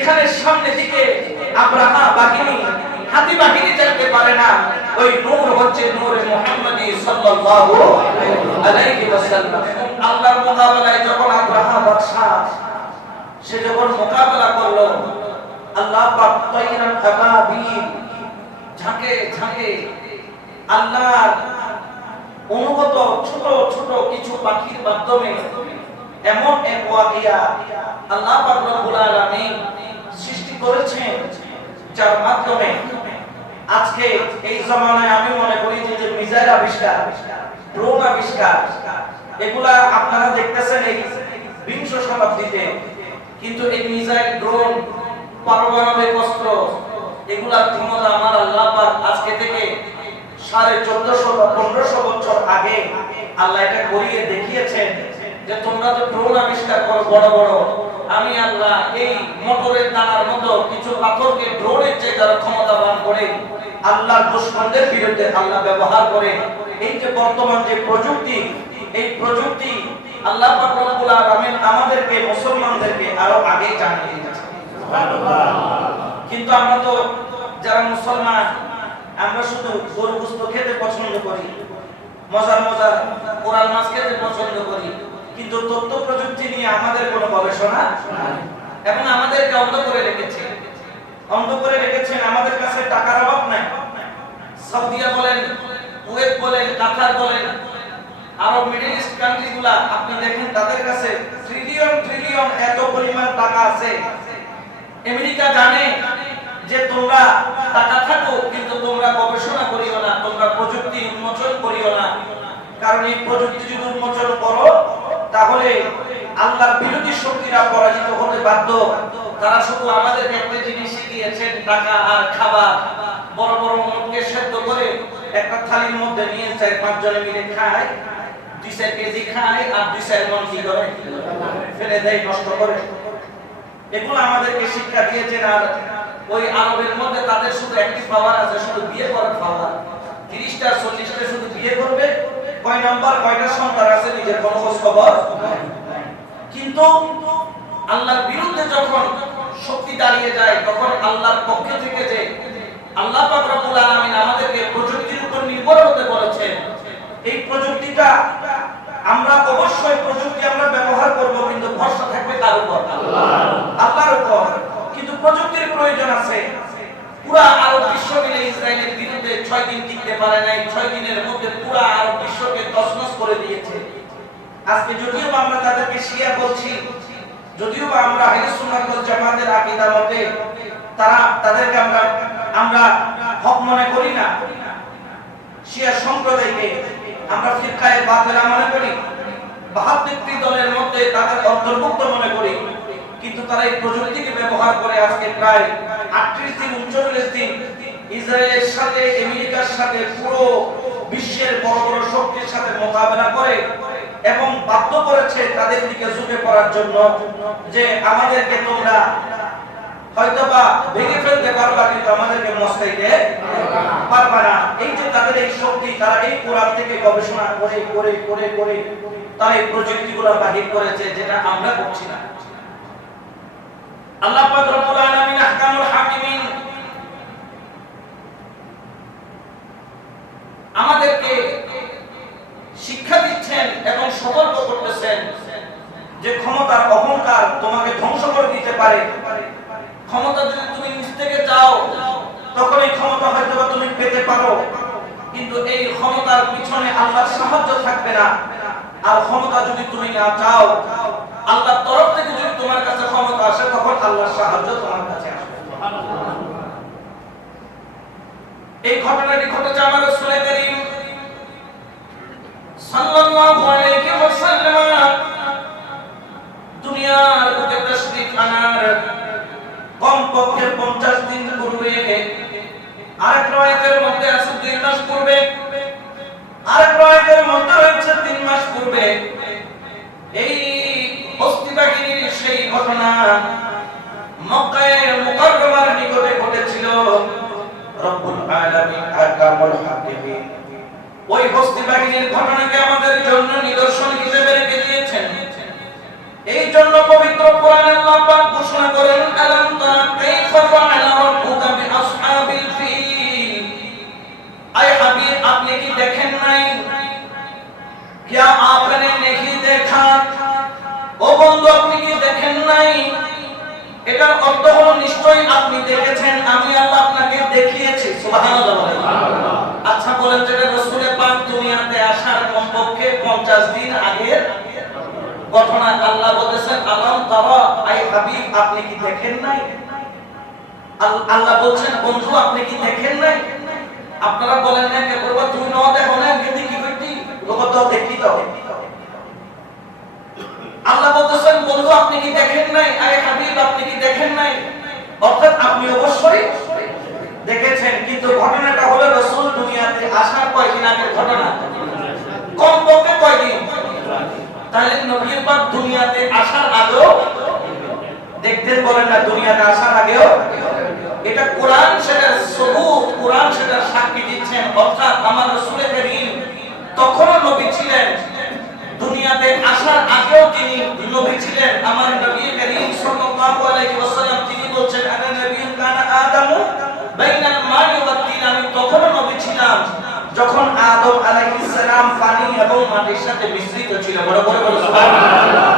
যেখানে সামনে দিকে আব্রাহা বাহিনী হাতি বাহিনী যেতে পারে না, ওই নূর হচ্ছে নূরে মুহাম্মদী সাল্লাল্লাহু আলাইহি ওয়াসাল্লাম। আল্লাহর মোকাবেলায় যখন আব্রাহা বাদশা সে যখন মোকাবেলা করলো, আল্লাহ পাক তাইরান আবাবিল ঝাঁকে ঝাঁকে আল্লাহর অনুগত ছোট ছোট কিছু পাখির মাধ্যমে এমন এক ওয়াকিয়া আল্লাহ পাক রব্বুল আলামিন সৃষ্টি করেছেন, যার মাধ্যমে আজকে এই জামানায় আমি মনে করি যে মিসাইল আবিষ্কার, ড্রোন আবিষ্কার, এগুলা আপনারা দেখতেছেন এই 20 শতাব্দীতে, কিন্তু এই মিসাইল, ড্রোন, পারমাণবিক অস্ত্র এগুলার ক্ষমতা আমার আল্লাহ পাক আজকে থেকে 1450 বা 1500 বছর আগে আল্লাহ এটা করিয়ে দেখিয়েছেন যে তোমরা তো ড্রোন আবিষ্কার করো বড় বড়, আমি আল্লাহ এই মোটরের দানার মতো কিছু পাথরকে ড্রোনের চেয়ে তার ক্ষমতাবান করে আল্লাহর দুশমনদের বিরুদ্ধে আল্লাহ ব্যবহার করে এই যে বর্তমান যে প্রযুক্তি, এই প্রযুক্তি আল্লাহ পাক রব্বুল আলামিন আমাদেরকে মুসলমানদেরকে আরো আগে জানিয়ে দিয়েছেন। সুবহানাল্লাহ। কিন্তু আমরা তো যারা মুসলমান আমরা শুধু গরু গোশত খেতে পছন্দ করি, মজার মজার কোরআন মাছ খেতে পছন্দ করি, কিন্তু তথ্য প্রযুক্তি নিয়ে আমাদের কোনো গবেষণা নাই এবং আমাদেরকে অন্ধ করে রেখেছেন। আমাদের কাছে টাকার অভাব নাই। সৌদিয়া বলেন, কুয়েত বলেন, কাতার বলেন, আরব মিডল ইস্ট কান্ট্রিগুলা আপনি দেখেন তাদের কাছে ট্রিলিয়ন ট্রিলিয়ন এত পরিমাণ টাকা আছে। আমেরিকা জানে যে তোমরা টাকা থাকো কিন্তু তোমরা গবেষণা করিও না, তোমরা প্রযুক্তি উন্মোচন করিও না, কারণ এই প্রযুক্তি যদি উন্মোচন করো তাহলে আল্লাহর বিরোধী শক্তিরা পরাজিত হতে বাধ্য। তারা শুধু আমাদেরকে একটা জিনিস শিখিয়েছেন, টাকা আর খাবার। বড় বড় মুরগি সেদ্ধ করে একটা থালির মধ্যে নিয়ে 4-5 জনে মিলে খায়, 2-4 কেজি খায় আর 2-4 মন কি করে ফেলে দেয়, নষ্ট করে। এগুলো আমাদেরকে শিক্ষা দিয়েছেন। আর ওই আরবের মধ্যে তাদের শুধু একটি পাওয়ার আছে, শুধু বিয়ে করার পাওয়ার। 30টা 40টা শুধু বিয়ে করবে, কয় নাম্বার কয়টা সন্তান আছে নিজের কোনো খোঁজ খবর। কিন্তু আল্লাহর বিরুদ্ধে যখন শক্তি দাঁড়িয়ে যায় তখন আল্লাহর পক্ষ থেকে যে আল্লাহ পাক রব্বুল আলামিন আমাদেরকে প্রযুক্তির উপর নির্ভর হতে বলেছেন, এই প্রযুক্তিটা আমরা অবশ্যই প্রযুক্তি আমরা ব্যবহার করব, কিন্তু ভরসা থাকবে কার উপর? আল্লাহর উপর। কিন্তু প্রযুক্তির প্রয়োজন আছে। পুরা আরব বিশ্ব মিলে ইসরায়েলের বিরুদ্ধে 6 দিন টিকতে পারে নাই। 6 দিনের মধ্যে পুরা আরব বিশ্বকে তছনছ করে দিয়েছে। আজকে যদিও আমরা তাদেরকে শিয়া বলছি, যদিও আমরা আহলে সুন্নাত ওয়াল জামাতের আকীদা মতে তাদেরকে আমরা হক মনে করি না, শিয়া সম্প্রদায়কে আমরা ফিরকায়ে বাতিলা মনে করি, 72টি দলের মধ্যে তাদের অন্তর্ভুক্ত মনে করি, কিন্তু তারা এই প্রযুক্তিকে ব্যবহার করে আজকে প্রায় 38 দিন 39 দিন ইসরায়েলের সাথে, আমেরিকার সাথে, পুরো বিশ্বের বড় বড় শক্তির সাথে মোকাবেলা করে এবং বাধ্য করেছে তাদের দিকে ঝুঁকে পড়ার জন্য যে আমাদেরকে তোমরা হয়তোবা ভেঙে ফেলতে পারবা কিন্তু আমাদেরকে মস্তাইতে পারবা না। এই যে তাদের এই শক্তি, তারা এই কোরআন থেকে গবেষণা করে করে করে করে তারা এই প্রযুক্তিগুলো বাহির করেছে, যেটা আমরা করছি না। আল্লাহ পাক রব্বুল আলামিন আহকামুল হাকিমিন আমাদেরকে শিক্ষা দিচ্ছেন এবং সতর্ক করতেছেন যে ক্ষমতার অহংকার তোমাকে ধ্বংস করে দিতে পারে। ক্ষমতা যদি তুমি নিজ থেকে চাও তখন এই ক্ষমতা হয়তো তুমি পেতে পারো, কিন্তু এই ক্ষমতার পিছনে আল্লাহর সাহায্য থাকবে না। আর ক্ষমতা যদি তুমি না চাও, আল্লাহর তরফ থেকে যদি তোমার কাছে ক্ষমতা আসে তখন আল্লাহর সাহায্য তোমার কাছে আসবে। সুবহানাল্লাহ। এই ঘটনাটি ঘটেছে আমার রাসূল করিম সাল্লাল্লাহু আলাইহি ওয়াসাল্লাম দুনিয়ার বুকে তাশরীফ আনার কমপক্ষে 50 দিন পূর্বে, আরেক রায়াতের মধ্যে আছে 2 মাস পূর্বে, আরেক রায়াতের মধ্যে রয়েছে 3 মাস পূর্বে এই হস্তি বাহিনীর সেই ঘটনা মক্কায় মুকাররমার নিকটে ঘটেছিল। রব্বুল আলামিন আহকামুল হাকিমিন ওই হস্তি বাহিনীর ঘটনাকে আমাদের জন্য নিদর্শন হিসেবে রেখে দিয়েছেন। এই জন্য পবিত্র কোরআনে আল্লাহ পাক ঘোষণা করেন, আলাম তারা এটার অর্থ হলো নিশ্চয়ই আপনি দেখেছেন, আমি আল্লাহ আপনাকে দেখিয়েছি। সুবহানাল্লাহ বলেন। আচ্ছা বলেন, যেটা রাসূল পাক দুনিয়াতে আসার কমপক্ষে 50 দিন আগের ঘটনা, আল্লাহ বলেছেন আলাম তারা আই হাবিব, আপনি কি দেখেন নাই? আল্লাহ বলছেন বন্ধু আপনি কি দেখেন নাই? আপনারা বলেন না কে বলবো তুই ন দেখো না কিন্তু কি করতি লোক তো দেখি তো। আল্লাহ বলতেছেন বন্ধু আপনি কি দেখেন নাই? আরে হাবিব আপনি কি দেখেন নাই? অর্থাৎ আপনি অবশ্যই দেখেছেন, কিন্তু ঘটনাটা হলো রাসূল দুনিয়াতে আসার কয়দিন আগের ঘটনা, কমপক্ষে কয়দিন। তাহলে নবী পাক দুনিয়াতে আসার আগেও দেখতেন, বলেন না দুনিয়াতে আসার আগেও। এটা কোরআন সেটার সবুত, কোরআন সেটার সাক্ষী দিচ্ছেন। অর্থাৎ আমার রাসূল করিম তখনও নবী ছিলেন, দুনিয়াতে আসার আগেও তিনি নবী ছিলেন। আমার নবী করিম সাল্লাল্লাহু আলাইহি ওয়াসাল্লাম তিনি বলছেন আনা নবিয়্যুন কানা আদামু বাইনাল মা'i ওয়াত তিন, আমি তখনও নবী ছিলাম যখন আদম আলাইহিস সালাম পানি এবং মাটির সাথে মিশ্রিত ছিল। বড় বড় সুবহানাল্লাহ।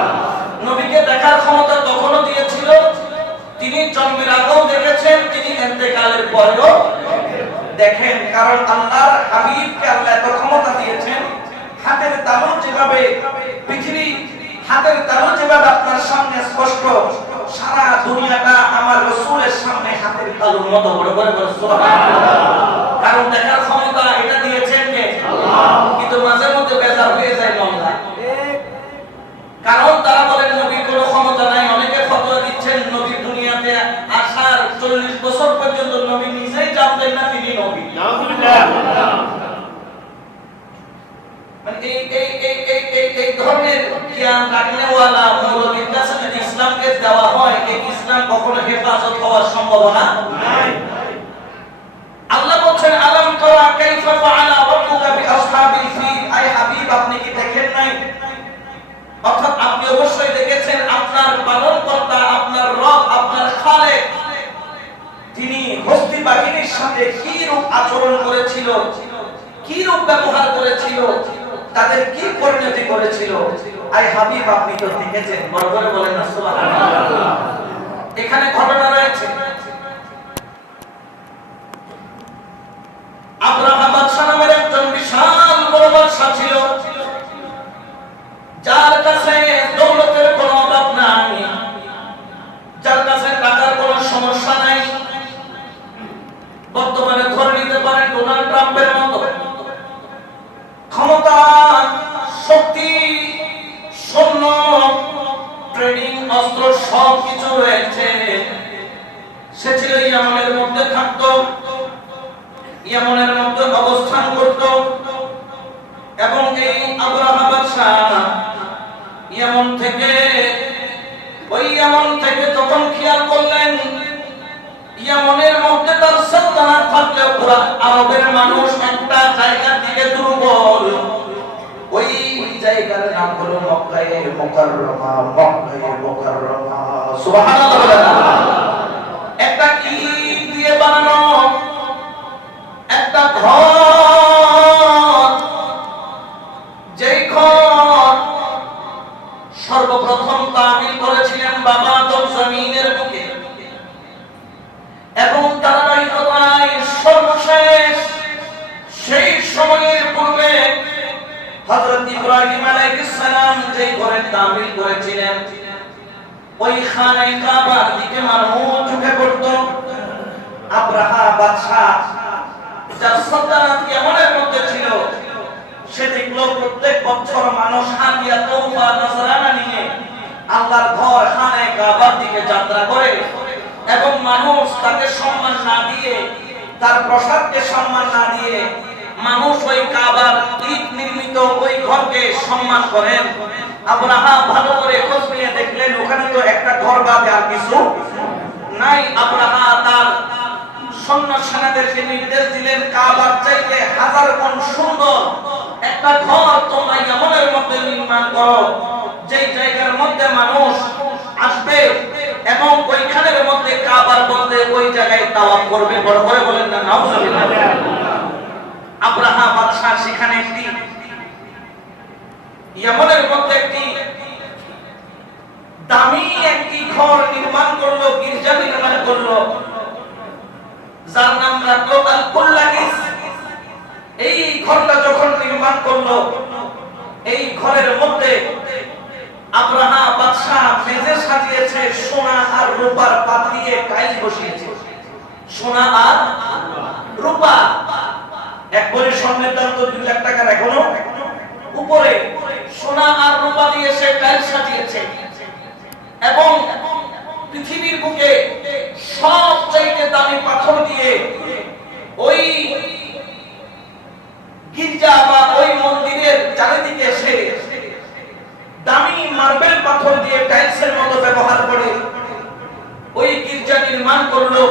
নবীকে দেখার ক্ষমতা তখনও দিয়েছিল, তিনি জন্মের আগেও দেখেছেন, তিনি ইন্তেকালের পরেও দেখেন। কারণ আল্লাহর হাবিবকে আল্লাহ এত ক্ষমতা দিয়েছেন, হাতের তালু যেভাবে পৃথিবী, হাতের তালু যেভাবে আপনার সামনে স্পষ্ট, সারা দুনিয়াটা আমার রাসূলের সামনে হাতের তালুর মতো। বড় বড় সুবহানাল্লাহ। কারণ দেখার ক্ষমতা এটা দিয়েছেন কে? আল্লাহ। কিন্তু মাঝে মধ্যে বেজার হয়ে যায় মনটা, কারণ তারা বলেন নবীর কোনো ক্ষমতা নাই। অনেকে ফতোয়া দিচ্ছেন নবী দুনিয়াতে আসার 40 বছর পর্যন্ত নবী নিজেই জানতেন না তিনি নবী। মানে এই ধরনের জ্ঞান রাখনেওয়ালা মৌলবীর কাছে যদি ইসলামকে দেওয়া হয়, এই ইসলাম কখনো হেফাজত হওয়ার সম্ভাবনা নাই। আল্লাহ বলেন আলাম তারা কাইফা ফাআলা রাব্বুকা বিআসহাবিল ফিল, আই হাবিব আপনি কি দেখেন নাই? অর্থাৎ আপনি অবশ্যই দেখেছেন আপনার পালনকর্তা, আপনার রব, আপনার খালেক তিনি হস্তি বাহিনীর সাথে কি রূপ আচরণ করেছিল, কি রূপ ব্যবহার করেছিল, তাদের কি পরিণতি করেছিল। আই হাবিব আপনি তো দেখেছেন। বড় করে বলেন না সুবহানাল্লাহ। এখানে ঘটনা রয়েছে, আব্রাহা বাদশা নামের একজন বিশাল বড় বাদশা ছিল, যার কাছে দৌলতের কোনো অভাব নাই, যার কাছে টাকার কোনো সমস্যা নাই। বর্তমানে ধরে নিতে পারেন ডোনাল্ড ট্রাম্পের মতো ক্ষমতা, শক্তি, সৈন্য, ট্রেনিং, অস্ত্র সব কিছু রয়েছে। সে ছিল ইয়ামানের মধ্যে থাকতো, ইয়ামানের মধ্যে অবস্থান করত, এবং এই আব্রাহা বাদশা ইয়ামান থেকে তখন খেয়াল করলেন ইয়ামানের মধ্যে তার সালতানাত থাকলে পুরো আরবের মানুষ একটা জায়গা থেকে দুর্বল। ওই জায়গার নাম হলো মক্কায়ে মুকাররমা। মক্কায়ে মুকাররমা সুবহানাল্লাহ। একটা ইট দিয়ে বানানো একটা ঘর, যেই ঘর সর্বপ্রথম তামিল করেছিলেন বাবা আদম জমিনের বুকে, এবং ধারাবাহিকতায় সর্বশেষ সেই সময়ের পূর্বে হযরত ইব্রাহিম আলাইহিস সালাম যেই ঘরের তামিল করেছিলেন, ওই খানে কাবার দিকে মানুষ ঝুঁকে পড়ত। আব্রাহা বাদশা যার সালতানাত ইয়ামানের মধ্যে ছিল, সে দেখলো প্রত্যেক বছর মানুষ হাদিয়া তোফা নজরানা নিয়ে আল্লাহর ঘর খানে কাবার দিকে যাত্রা করে, এবং মানুষ তাকে সম্মান না দিয়ে, তার প্রসাদকে সম্মান না দিয়ে মানুষ ওই কাবার ইট নির্মিত ওই ঘরকে সম্মান করেন। আব্রাহা ভালো করে খোঁজ নিয়ে দেখলেন ওখানে তো একটা ঘর বাদে আর কিছু নাই। আব্রাহা তার সৈন্য সেনাদেরকে নির্দেশ দিলেন কাবার চাইতে 1000 গুণ সুন্দর একটা ঘর তোমরা ইয়ামানের মধ্যে নির্মাণ করো, যেই জায়গার মধ্যে মানুষ আসবে এবং ওইখানের মধ্যে কাবার বলতে ওই জায়গায় তাওয়াফ করবে। বড় করে বলেন না নাউজুবিল্লাহ। আব্রাহা বাদশা সেখানে একটি ইয়ামানের মধ্যে একটি দামি একটি ঘর নির্মাণ করলো, গির্জা নির্মাণ করলো, যার নাম রাখলো আল-কুল্লাইস। এই ঘরটা যখন নির্মাণ করলো, এই ঘরের মধ্যে আব্রাহা বাদশা মেঝে সাজিয়েছে সোনা আর রূপার পাত দিয়ে টাইল বসিয়েছে। সোনা আর রূপা, এক ভরি স্বর্ণের দাম তো 2 লাখ টাকার, এখনো উপরে সোনা আর রূপা দিয়ে সে টাইল সাজিয়েছে। এবং পৃথিবীর বুকে সবচাইতে দামি পাথর দিয়ে ওই গির্জা বা ওই মন্দিরের চারিদিকে সে দামি মার্বেল পাথর দিয়ে টাইলসের মতো ব্যবহার করে ওই গির্জা নির্মাণ করলো।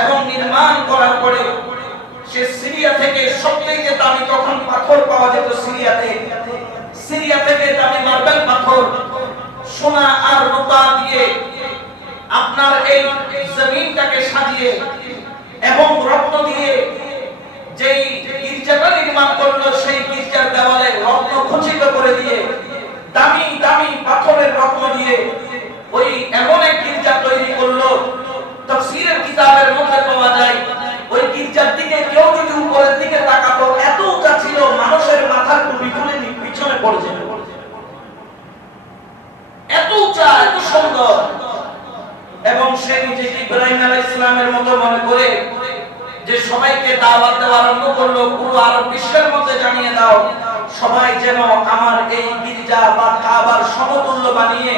এবং নির্মাণ করার পরে সে সিরিয়া থেকে সবচেয়ে দামি তখন পাথর পাওয়া যেত সিরিয়া থেকে দামি মার্বেল পাথর সোনা আর রূপা দিয়ে আপনার এই জমিনটাকে সাজিয়ে এবং রত্ন দিয়ে যেই গির্জাটা নির্মাণ করলো, সেই গির্জার দেওয়ালে রত্ন খচিত করে দিয়ে দামি দামি পাথরের রত্ন দিয়ে ওই এমন এক গির্জা তৈরি করলো। তাফসীরের কিতাবের মধ্যে পাওয়া যায় ওই গির্জার দিকে কেউ যদি উপরের দিকে তাকাতো, এত উঁচা ছিল মানুষের মাথার টুপি খুলে পিছনে পড়ে যেত, এত উঁচা, এত সুন্দর। এবং সে নিজেকে ইব্রাহিম আলাইহিস সালামের মতো মনে করে যে সবাইকে দাওয়াত দেওয়া আরম্ভ করলো, পুরো আরব বিশ্বের মধ্যে জানিয়ে দাও সবাই যেন আমার এই গির্জা বা কাবার সমতুল্য বানিয়ে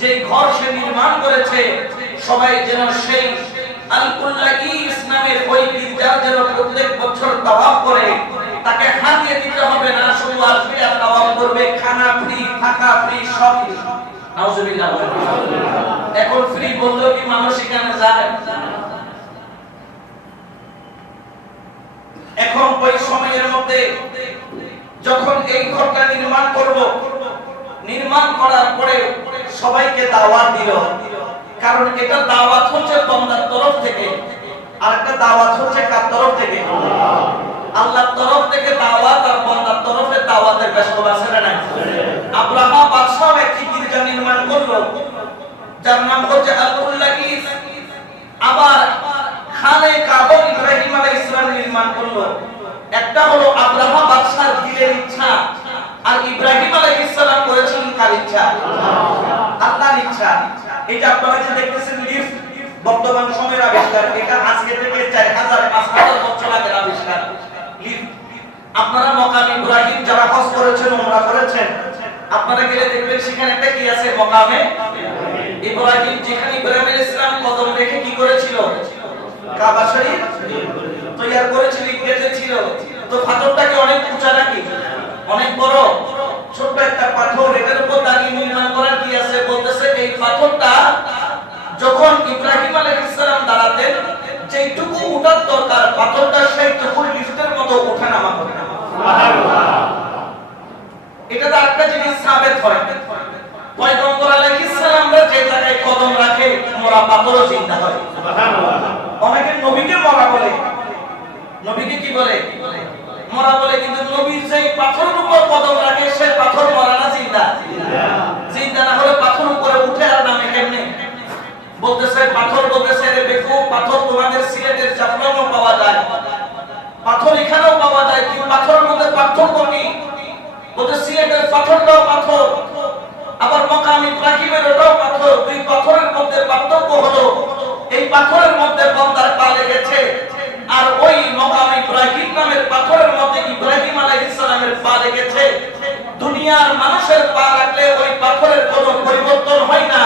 যে ঘর সে নির্মাণ করেছে, সবাই যেন সেই আল-কুল্লাইস নামের ওই গির্জার যেন প্রত্যেক বছর তাওয়াফ করে। তাকে হাতিয়ে দিতে হবে না, শুধু আসবে আর তাওয়াফ করবে, খানা ফ্রি, থাকা ফ্রি, সব ফ্রি। নাউজুবিল্লাহ। এখন ফ্রি বললেও কি মানুষ এখানে যায়? এখন ওই সময়ের মধ্যে যখন এই ঘরটা নির্মাণ করব, নির্মাণ করার পরে সবাইকে দাওয়াত দিল। কারণ এটা দাওয়াত হচ্ছে বান্দার তরফ থেকে, আর একটা দাওয়াত হচ্ছে কার তরফ থেকে? আল্লাহর তরফ থেকে দাওয়াত, আর বান্দার তরফে দাওয়াতের ব্যস্ততা আছে না? আব্রাহা বাদশা একটি গির্জা নির্মাণ করলো যার নাম হচ্ছে আল-কুল্লাইস। আবার খানে কাবা ইব্রাহিম আলাইহিস সালাম নির্মাণ করলো। একটা হলো আব্রাহা বাদশার দিলের ইচ্ছা, আর ইব্রাহিম আলাইহিস সালাম করেছিলেন কার ইচ্ছা? আল্লাহর ইচ্ছা। এই যে আপনারা যে দেখতেছেন লিফট, বর্তমান সময়ের আবিষ্কার, এটা আজকে থেকে 4000-5000 বছর আগের আবিষ্কার লিফট। আপনারা মকাম ইব্রাহিম যারা হজ করেছেন, উমরা করেছেন, আপনারা গেলে দেখবেন সেখানে একটা কি আছে? মকামে ইব্রাহিম, যেখানে ইব্রাহিম আলাইহিস সালাম কদম রেখে কি করেছিল? কাবা শরীফ তৈরি করেছিল, গেঁথেছিল। তো পাথরটাকে অনেক উঁচা নাকি? অনেক বড়? ছোট একটা পাথর, এটার উপর দাঁড়িয়ে নির্মাণ করার কি আছে? বলতেছে এই পাথরটা যখন ইব্রাহিম আলাইহিস সালাম দাঁড়াতেন, যেটুকু উঠার দরকার পাথরটা সেইটুকু লিফটের মতো ওঠানামা করে। সুবহানাল্লাহ। এটা তো একটা জিনিস সাবেত হয়, পয়গম্বর আলাইহিস সালাম যে জায়গায় কদম রাখে মরা পাথরও জিন্দা হয়। সুবহানাল্লাহ। অনেকে নবীকে মরা বলে, নবীকে কি বলে? মরা বলে। কিন্তু নবীর যে পাথরের উপর কদম রাখে সে পাথর মরা না জিন্দা? জিন্দা না হলে পাথর উপরে উঠে আর নামে কেমনে? বলতেছে পাথর, বলতেছে রে বেকু, পাথর তোমাদের সিলেটের জাফলংও পাওয়া যায়, পাথর এখানেও পাওয়া যায়, কিন্তু পাথরের মধ্যে পার্থক্য কি? বলতে সিলেটের পাথরটাও পাথর, আবার মকাম ইব্রাহিমের ওটাও পাথর। দুই পাথরের মধ্যে পার্থক্য হলো এই পাথরের মধ্যে বান্দার পা লেগেছে, আর ওই মকাম ইব্রাহিম নামের পাথরের মধ্যে ইব্রাহিম আলাইহিস সালামের পা লেগেছে। দুনিয়ার মানুষের পা লাগলে ওই পাথরের কোনো পরিবর্তন হয় না।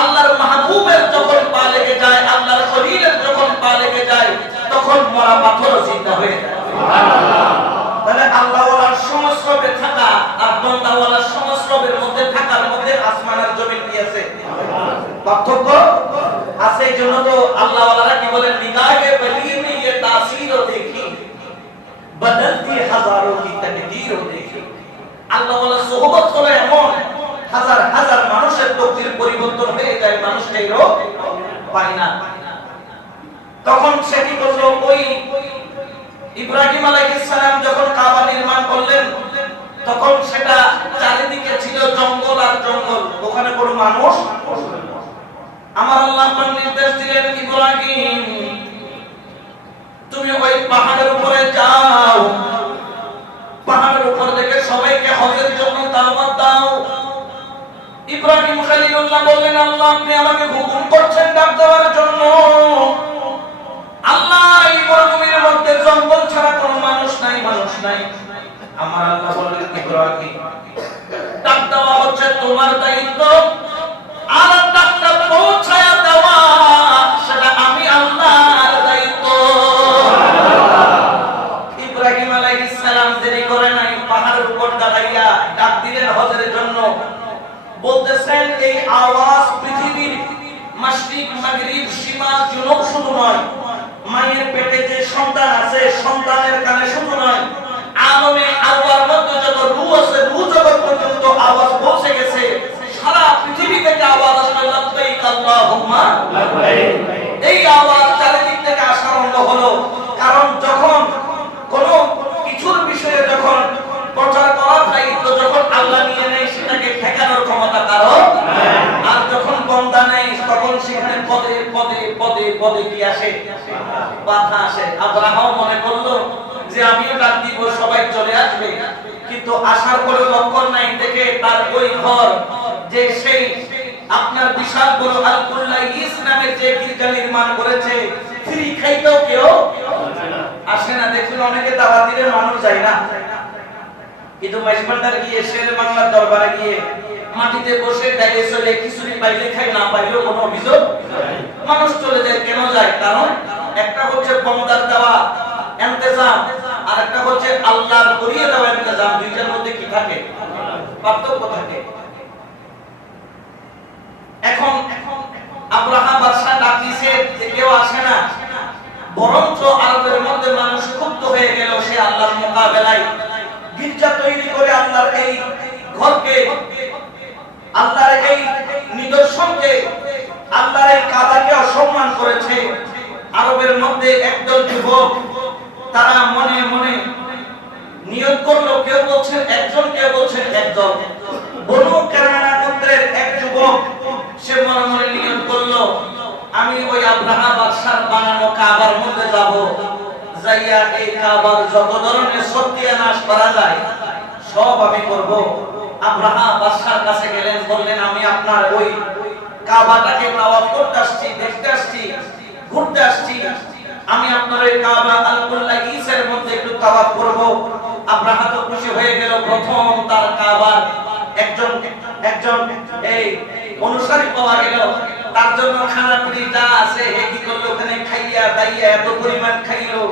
আল্লাহর মাহবুবের যখন পা লেগে যায়, আল্লাহর খলিলের যখন পা লেগে যায়, তখন মরা পাথরও জিন্দা হয়ে যায়। সুবহানাল্লাহ। তাহলে আল্লাহওয়ালার সংস্রবে থাকা আর বান্দাওয়ালার সংস্রবের মধ্যে থাকার মধ্যে আসমান আর জমিন কি আছে? পার্থক্য আছে। এই জন্য তো আল্লাহওয়ালারা কি বলেন? নিগাহে বলি মে ये तासीर देखी बदलती हजारों की तकदीर देखी। আল্লাহওয়ালার সোহবত হলো এমন, হাজার হাজার মানুষের তকদির পরিবর্তন হয়ে যায়, মানুষ টেরও পায় না। তখন সে কি করলো? ওই ইব্রাহিম আলাইহিস সালাম যখন কাবা নির্মাণ করলেন, তখন সেটা চারিদিকে ছিল জঙ্গল আর জঙ্গল, ওখানে কোনো মানুষ। আমার আল্লাহ পাক নির্দেশ দিলেন, ইব্রাহিম তুমি ওই পাহাড়ের উপরে যাও, পাহাড়ের উপর থেকে সবাইকে হজের জন্য দাওয়াত দাও। ইব্রাহিম খলিলুল্লাহ বললেন, আল্লাহ আপনি আমাকে হুকুম করছেন ডাক দেওয়ার জন্য। আল্লাহ এই মরুভূমির মধ্যে জঙ্গল ছাড়া কোনো মানুষ নাই, মানুষ নাই। আমার আল্লাহ বললেন, ইব্রাহিম ডাক দেওয়া হচ্ছে তোমার দায়িত্ব, আর ডাকটা পৌঁছায়া দেওয়া সেটা আমি আল্লাহর দায়িত্ব। ইব্রাহিম আলাইহিস সালাম দেরি করে নাই, পাহাড়ের উপর দাঁড়াইয়া ডাক দিলেন হজের জন্য। বলতেছেন এই আওয়াজ পৃথিবীর মাশরিক মাগরিব শিমাল জুনুব শুধু নয়, মায়ের পেটে যে সন্তান আছে সন্তানের কানে শুধু নয়, আলমে আরওয়ার মধ্যে যত রূহ আছে রূহ জগৎ পর্যন্ত আওয়াজ পৌঁছে গেছে। সারা পৃথিবী থেকে আওয়াজ আসবে লাব্বাইক আল্লাহুম্মা লাব্বাইক। এই আওয়াজ চারিদিক থেকে আসা আরম্ভ হলো। কারণ যখন কোন কিছুর বিষয়ে যখন প্রচার করা দায়িত্ব যখন আল্লাহ নিয়ে নেয়, সেটাকে ঠেকানোর ক্ষমতা কারো নাই। আর যখন বন্দা নেই, তখন সেখানে পদে পদে পদে পদে কি আসে? বাধা আসে। আব্রাহাম মনে করলো যে আমিও ডাক দিব, সবাই চলে আসবে, কিন্তু আসার পরে লক্ষণ নাই। দেখে তার ওই ঘর যে সেই আপনার বিশাল বড় আল-কুল্লা ইসলামের যে গির্জা নির্মাণ করেছে, ফ্রি খাইতেও কেউ আসে না। দেখুন অনেকে দাওয়াত দিলে মানুষ যায় না, কিন্তু মাইজবান্ডার গিয়ে শের বাংলার দরবারে গিয়ে মাটিতে বসে ডাইলে চলে খিচুড়ি পাইলে খাই, না পাইলেও কোনো অভিযোগ মানুষ চলে যায়। কেন যায়? কারণ একটা হচ্ছে বন্দার দেওয়া ইন্তজাম, আর একটা হচ্ছে আল্লাহর করিয়ে দেওয়া ইন্তজাম। দুইটার মধ্যে কি থাকে? পার্থক্য থাকে। এখন আব্রাহা বাদশা ডাক দিয়েছে যে কেউ আসে না, বরঞ্চ আরবের মধ্যে মানুষ ক্ষুব্ধ হয়ে গেল। সে আল্লাহর মোকাবেলায় গির্জা তৈরি করে আল্লাহর এই ঘরকে, আল্লাহর এই নিদর্শনকে, আল্লাহর এই কাবাকে অসম্মান করেছে। আরবের মধ্যে একদল যুবক তারা মনে মনে নিয়ত করলো, কেউ বলছেন একজন, কেউ বলছেন একদল। বনু কেনানা গোত্রের এক যুবক সে মনে মনে নিয়ত করলো, আমি ওই আব্রাহা বাদশার বানানো কাবার মধ্যে যাব, যাইয়া এই কাবার যত ধরনের সত্যানাশ করা যায় সব আমি করব। আব্রাহা বাদশার কাছে গেলেন, বললেন আমি আপনার ওই কাবাটাকে তাওয়াফ করতে আসছি, দেখতে আসছি, ঘুরতে আসছি, আমি আপনার ওই কাবা আল-কুল্লা ইসের মধ্যে একটু তাওয়াফ করব। আব্রাহা তো খুশি হয়ে গেল। প্রথম তার কাবার একজন এই অনুসারী পাওয়া গেল, তার জন্য খানাপুরি যা আছে হে কি করলো, ওখানে খাইয়া দাইয়া এত পরিমাণ খাইলো।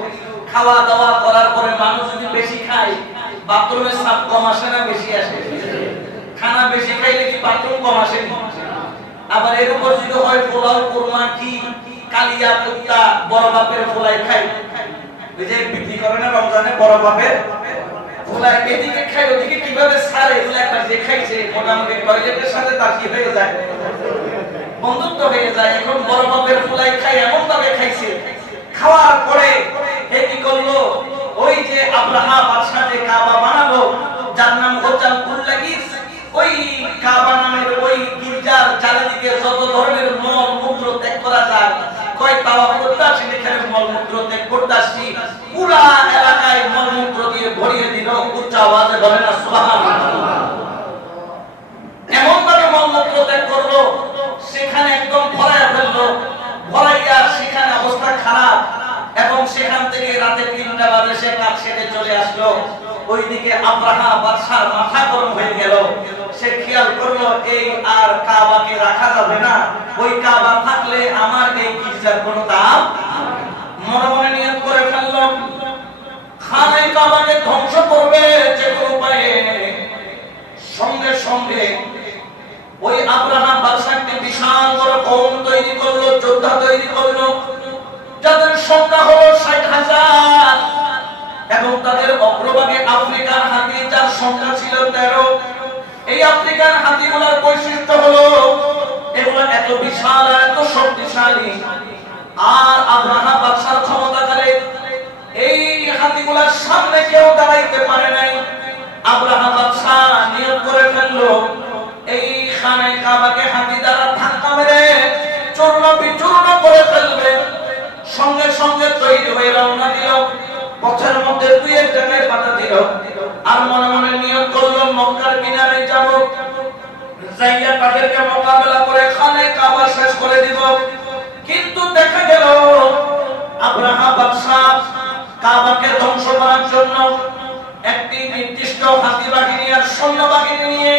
খাওয়া দাওয়া করার পরে মানুষ যদি বেশি খায়, বাথরুমের সাপ কম আসে না বেশি আসে? খানা বেশি খাইলে কি বাথরুম কম আসে? আবার এর উপর যদি হয় পোলাও, কুরমা, কি কালিয়া, কুত্তা, বড় বাপের ফোলাই খাই, ওই যে বিক্রি করে না রমজানে বড় বাপের ফোলাই, এদিকে খাই ওদিকে কিভাবে সারে, এগুলো একবার যে খাইছে মোটামুটি টয়লেটের সাথে তার কি হয়ে যায়? বন্ধুত্ব হয়ে যায়। এখন বড় বাপের ফোলাই খাই, এমন ভাবে খাইছে, খাওয়ার পরে হে কি করলো, ওই যে আব্রাহা বাদশা যে কাবা বানালো, যার নাম হচ্ছে আল-কুল্লা ইস, ওই কাবা নামের ওই গির্জার চারিদিকে যত ধরনের মল মূত্র ত্যাগ করা যায়, কয় তাওয়াফ করতে আসি, এখানে মল মূত্র ত্যাগ করতে আসি, পুরা এলাকায় মল মূত্র দিয়ে ভরিয়ে দিল। উচ্চ আওয়াজে বলেন না সুবহানাল্লাহ। এমন ভাবে মল মূত্র ত্যাগ করলো, সেখানে একদম ভরাইয়া ফেললো, ভরাইয়া সেখানে অবস্থা খারাপ। এবং সেখান থেকে রাতে 3টা বাজে সে কাজ সেরে চলে আসলো। ওইদিকে আব্রাহা বাদশার মাথা গরম হয়ে গেল। সে খেয়াল করলো এই আর কাবাকে রাখা যাবে না, ওই কাবা থাকলে আমার এই গির্জার কোনো দাম। মনে মনে নিয়ত করে ফেললো খানায় কাবাকে ধ্বংস করবে যে কোনো উপায়ে। সঙ্গে সঙ্গে ওই আব্রাহা বাদশা একটি বিশাল বড় কওম তৈরি করলো, যোদ্ধা তৈরি করলো, যাদের সংখ্যা হলো 60,000 এবং তাদের অগ্রভাগে আফ্রিকার হাতি, যার সংখ্যা ছিল 13। এই আফ্রিকার হাতিগুলোর বৈশিষ্ট্য হলো এগুলো এত বিশাল, এত শক্তিশালী, আর আব্রাহা বাদশার ক্ষমতাকালে এই হাতিগুলোর সামনে কেউ দাঁড়াইতে পারে নাই। আব্রাহা বাদশাহ নিয়ত করে ফেললো এই খানে কাবাকে হাতি দ্বারা ধাক্কা মেরে চূর্ণ বিচূর্ণ করে ফেলবে। সঙ্গে সঙ্গে তৈরি হয়ে রওনা দিল। পথের মধ্যে দুই এক জায়গায় বাধা দিল, আর মনে মনে নিয়ত করলো মক্কার কিনারে যাব, যাইয়া তাদেরকে মোকাবেলা করে খানে কাবা শেষ করে দিব। কিন্তু দেখা গেল আব্রাহা বাদশাহ কাবাকে ধ্বংস করার জন্য একটি নির্দিষ্ট হাতি বাহিনী আর সৈন্য বাহিনী নিয়ে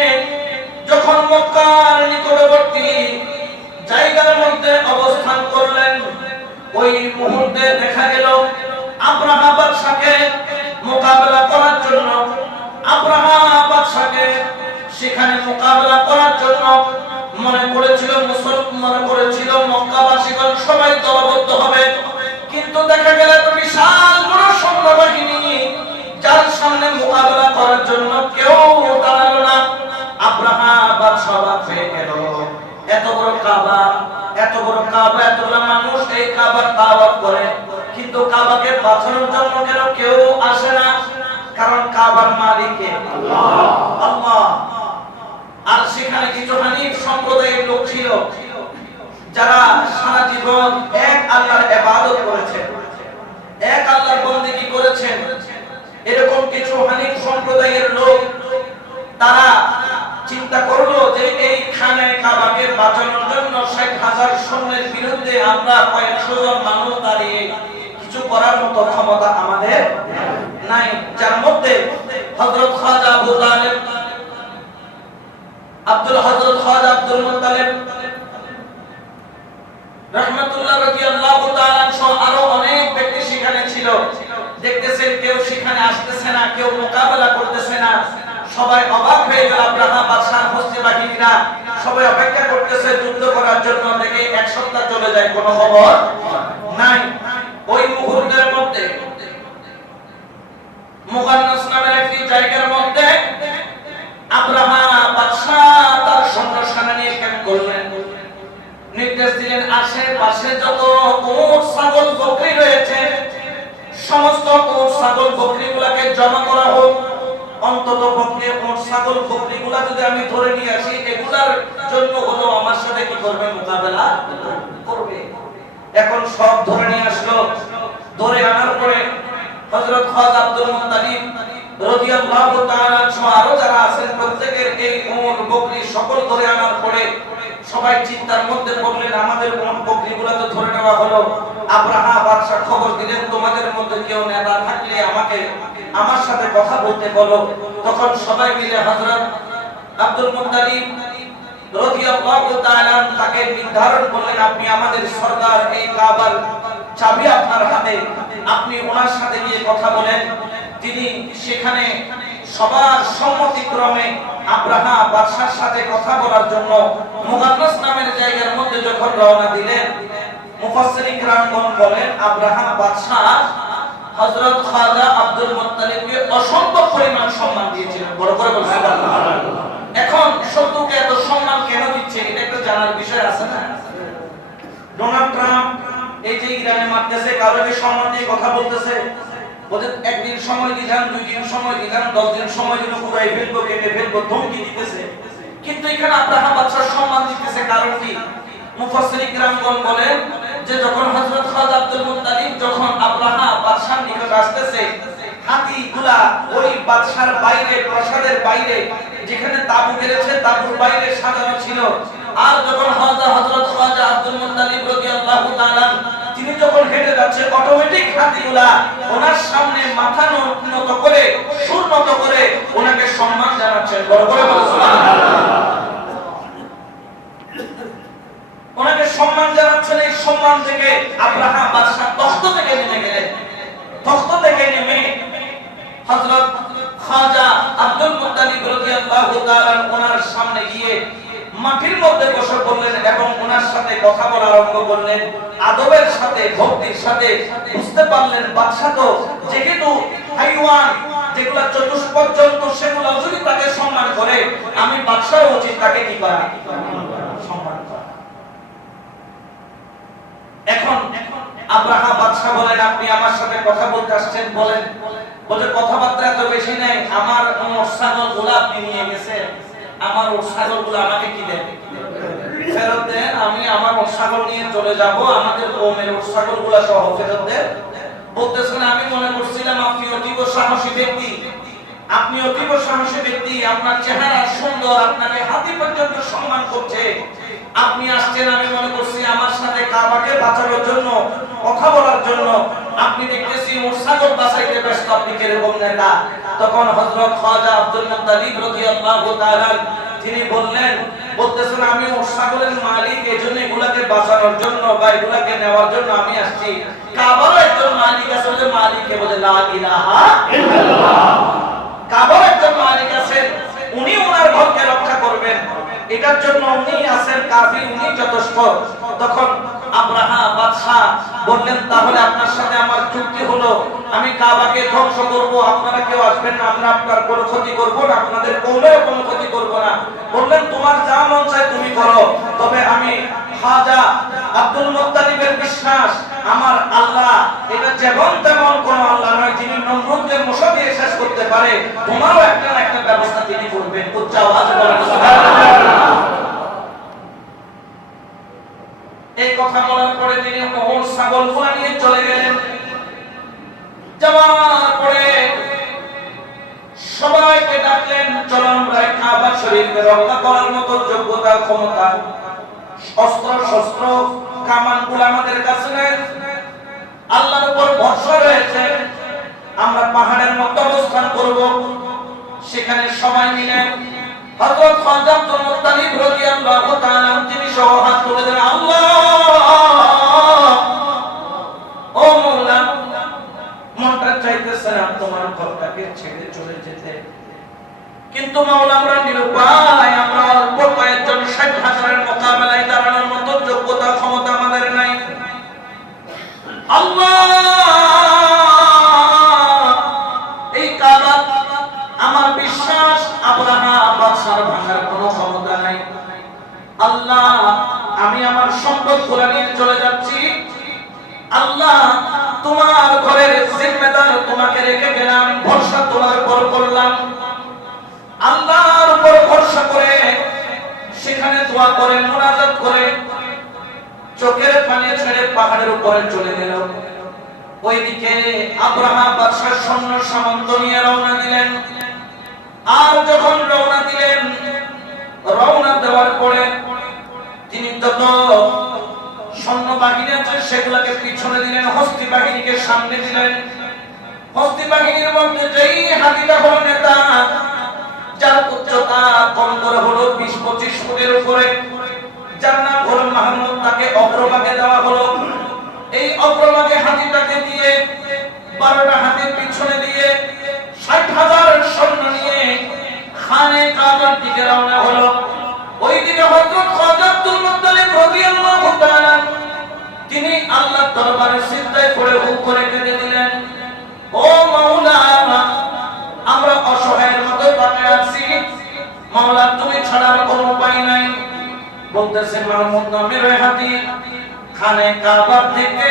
যখন মক্কার নিকটবর্তী জায়গার মধ্যে অবস্থান করলেন, ওই মুহূর্তে দেখা গেল আব্রাহা বাদশাকে মোকাবেলা করার জন্য সেখানে মোকাবেলা করার জন্য মনে করেছিল মক্কাবাসীগণ সবাই দলবদ্ধ হবে। কিন্তু দেখা গেল বিশাল বড় সৈন্যবাহিনী, যার সামনে মোকাবেলা করার জন্য কেউ দাঁড়ালো না। আব্রাহা বাদশাহ হয়ে গেল। এত বড় কাবা, এতগুলো মানুষ এই কাবার তাওয়াফ করে, কিন্তু কাবাকে বাঁচানোর জন্য কেউ আসে না। কারণ কাবার মালিক কে? আল্লাহ। আর সেখানে কিছু হানিফ সম্প্রদায়ের লোক ছিল যারা সারা জীবন এক আল্লাহর ইবাদত করেছেন, এক আল্লাহর বন্দেগী করেছেন। এরকম কিছু হানিফ সম্প্রদায়ের লোক তারা চিন্তা করলো যে এই খানে কাবাকে বাঁচানোর জন্য ৬০,০০০ সৈন্যের বিরুদ্ধে আমরা কয়েকশো জন মানুষ দাঁড়িয়ে কিছু করার মতো ক্ষমতা আমাদের নাই। যার মধ্যে হযরত খাজা আবু তালেব, হযরত খাজা আব্দুল মুত্তালিব রাহমাতুল্লাহ রাদিয়াল্লাহু তাআলা সহ আরো অনেক ব্যক্তি সেখানে ছিল। দেখতেছেন কেউ সেখানে আসতেছে না, কেউ মোকাবেলা করতেছে না। সবাই অবাক হয়ে গেল। আব্রাহা বাদশার হস্তি বাহিনীরা সবাই অপেক্ষা করতেছে যুদ্ধ করার জন্য। দেখে এক সপ্তাহ চলে যায়, কোনো খবর নাই। ওই মুহূর্তের মধ্যে মুকান্নাস নামের একটি জায়গার মধ্যে আব্রাহা বাদশাহ তার সৈন্য নিয়ে ক্যাম্প করলেন। নির্দেশ দিলেন আশেপাশে যত উট ছাগল বকরি রয়েছে সমস্ত উট ছাগল বকরিগুলোকে জমা করা হোক। অন্তত পক্ষে উট ছাগল বকরিগুলো যদি আমি ধরে নিয়ে আসি, এগুলার জন্য হলো আমার সাথে কি করবে? মোকাবেলা করবে। এখন সব ধরে নিয়ে আসলো। ধরে আনার পরে হযরত খাজা আব্দুল মুত্তালিব রাদিয়াল্লাহু তাআলা সহ আরো যারা আছেন প্রত্যেকের এই উট বকরি সকল ধরে আনার পরে সবাই চিন্তার মধ্যে পড়লেন, আমাদের উট বকরিগুলো তো ধরে নেওয়া হলো। আব্রাহা বাদশা খবর দিলেন, তোমাদের মধ্যে কেউ নেতা থাকলে আমার সাথে কথা বলতে বলো। তখন সবাই মিলে হযরত আব্দুল মুত্তালিব রাদিয়াল্লাহু তাআলা তাকে নির্ধারণ করলেন, আপনি আমাদের সরদার, এই কাবার চাবি আপনার হাতে, আপনি ওনার সাথে গিয়ে কথা বলেন। তিনি সেখানে সবার সম্মতিক্রমে আব্রাহা বাদশার সাথে কথা বলার জন্য মুকান্নাস নামের জায়গার মধ্যে যখন রওনা দিলেন, মুফাসসিরিন কিরামগণ বলেন আব্রাহা বাদশা হযরত খাজা আব্দুল মুত্তালিবকে অসংখ্য পরিমাণ সম্মান দিয়েছিলেন। বড় করে বলুন সুবহানাল্লাহ। এখন শত্রুকে এত সম্মান কেন দিচ্ছে, এটা একটা জানার বিষয় আছে না? ডোনাল্ড ট্রাম্প এই যে ইরানে মারতেছে, কারোকে সম্মান দিয়ে কথা বলতেছে, বলে একদিন সময় দিলাম, 2 দিন সময় দিলাম, 10 দিন সময় দিলাম, পুরাই ফেলবো, কেটে ফেলবো, ধমকি দিতেছে। কিন্তু এখানে আব্রাহা বাদশার সম্মান দিতেছে, কারণ কি? মুফাসসিরিন কিরামগণ বলেন যে যখন হযরত খাজা আব্দুল মুত্তালিব যখন আব্রাহা বাদশার নিকট আসতেছে, হাতিগুলা ওই বাদশার বাইরে, প্রাসাদের বাইরে যেখানে তাবু গেড়েছে তাবুর বাইরে সাজানো ছিল। আর যখন হযরত খাজা আব্দুল মুত্তালিব রাদিয়াল্লাহু তাআলা তিনি যখন হেঁটে যাচ্ছে, অটোমেটিক হাতিগুলা ওনার সামনে মাথা নত করে, সুর নত করে ওনাকে সম্মান জানাচ্ছেন। বড় করে বলুন সুবহানাল্লাহ। ওনাকে সম্মান জানাচ্ছেন। এই সম্মান থেকে আব্রাহা বাদশা তখ্ত থেকে নেমে গেলেন। তখ্ত থেকে নেমে হযরত খাজা আব্দুল মুত্তালিব রাদিয়াল্লাহু তাআলা ওনার সামনে গিয়ে মাটির মধ্যে বসে পড়লেন এবং ওনার সাথে কথা বলা আরম্ভ করলেন। আদবের সাথে, ভক্তির সাথে। বুঝতে পারলেন বাদশা তো যেহেতু হাইওয়ান, যেগুলো চতুষ্পদ জন্তু, সেগুলো যদি তাকে সম্মান করে, আমি বাদশার উচিত তাকে কি করা? সম্মান করা। এখন আব্রাহা বাদশা বলেন, আপনি আমার সাথে কথা বলতে আসছেন, বলেন। বলে কথাবার্তা এত বেশি নাই, আমার ওট ছাগলগুলো আপনি নিয়ে গেছেন, আমার ওট ছাগলগুলো আমাকে কি দেন, ফেরত দেন, আমি আমার ওট ছাগল নিয়ে চলে যাব, আমাদের কওমের ওট ছাগলগুলো সহ ফেরত দেন। বলতেছেন আমি মনে করছিলাম আপনি অতীব সাহসী ব্যক্তি, আপনি অতীব সাহসী ব্যক্তি, আপনার চেহারা সুন্দর, আপনাকে হাতি পর্যন্ত সম্মান করছে, আপনি আসছেন আমি মনে করছি আমার সাথে কাবাকে বাঁচানোর জন্য, কথা বলার জন্য, আপনি দেখতেছি ওট ছাগল বাঁচাইতে ব্যস্ত, আপনি কিরকম নেতা? তখন হযরত খাজা আব্দুল মুত্তালিব রাদিয়াল্লাহু তাআলা তিনি বলতেছেন আমি ওট ছাগলের মালিক, এজন্য এগুলাকে বাঁচানোর জন্য বা এগুলাকে নেওয়ার জন্য আমি আসছি। কাবার একজন মালিক আছে, ওই মালিককে বলে লা ইলাহা ইল্লাল্লাহ। কাবার একজন মালিক আছেন, উনি ওনার ঘরকে রক্ষা করবেন, এটার জন্য উনি আছেন কাফি, উনি যথেষ্ট। তখন আব্রাহা বাদশা বললেন তাহলে আপনার সাথে আমার চুক্তি হলো, আমি কাবাকে ধ্বংস করব, আপনারা কেউ আসবেন না, আমরা আপনার কোনো ক্ষতি করব না, আপনাদের কওমের কোনো ক্ষতি করব না। বললেন তোমার যা মন চায় তুমি করো, তবে আমি খাজা আব্দুল মুত্তালিবের বিশ্বাস আমার আল্লাহ এটা যেমন তেমন কোন আল্লাহ নয়, যিনি নমরুদকে মশা দিয়ে শেষ করতে পারে, তোমারও একটা না একটা ব্যবস্থা তিনি করবেন। উচ্চ আওয়াজে বলেন সুবহানাল্লাহ। এই কথা বলার পরে তিনি ওট ছাগলগুলো নিয়ে চলে গেলেন। যাওয়ার পরে সবাইকে ডাকলেন, চলো আমরা কাবা শরীফকে রক্ষা করার মতো যোগ্যতা ক্ষমতা অস্ত্র শস্ত্র কামানগুলো আমাদের কাছে নেই, আল্লাহর উপর ভরসা রয়েছে, আমরা পাহাড়ের মধ্যে অবস্থান করব। সেখানে সবাই মিলে হযরত খাজা আব্দুল মুত্তালিব রাদিয়াল্লাহু তাআলা তিনি সহ হাত তুলে দেন, আল্লাহ ও মাওলা, মনটা চাইতেছে না তোমার ঘরটাকে ছেড়ে চলে যেতে, কিন্তু মাওলা আমরা নিরুপায়, আমরা অল্প কয়েকজন ৬০,০০০-এর মোকাবেলায় দাঁড়ানোর মতো যোগ্যতা ক্ষমতা আমাদের নাই। আল্লাহ এই কাবা আমার বিশ্বাস আব্রাহা বাদশার ভাঙার কোনো ক্ষমতা নাই। আল্লাহ আমি আমার সম্পদগুলো নিয়ে চলে যাচ্ছি, আল্লাহ তোমার ঘরের জিম্মেদার তোমাকে রেখে গেলাম, ভরসা তোমার উপর করলাম। আল্লাহর উপর ভরসা করে সেখানে দোয়া করে মুনাজাত করে চোখের পানি ছেড়ে পাহাড়ের উপরে চলে গেল। ওইদিকে আব্রাহা বাদশাহ সৈন্য সামন্ত নিয়ে রওনা দিলেন। আর যখন রওনা দিলেন, রওনা দেওয়ার পরে তিনি তত সৈন্য বাহিনী আছে সেগুলোকে পিছনে দিলেন, হস্তি বাহিনীকে সামনে দিলেন। হস্তি বাহিনীর মধ্যে যেই হাতিটা হলো নেতা, যার উচ্চতা কম করে হলো ২০-২৫ ফুটের উপরে, যার নাম হলো মাহমুদ, তাকে অগ্রভাগে দেওয়া হলো। এই অগ্রভাগে হাতিটাকে দিয়ে ১২টা হাতির পিছনে দিয়ে ৬০,০০০ সৈন্য নিয়ে খানে কাবার দিকে রওনা হলো। ওইদিকে হযরত খাজা আব্দুল মুত্তালিব রাদিয়াল্লাহু তাআলা তিনি আল্লাহর দরবারে সিজদায় পড়ে হুক করে কেঁদে দিলেন, ও মাওলা আমরা অসহায়ের মতো তাকিয়ে আছি, মাওলা তুমি ছাড়া আর কোনো উপায় নাই। বলতেছে মাহমুদ নামের ওই হাতি খানে কাবা থেকে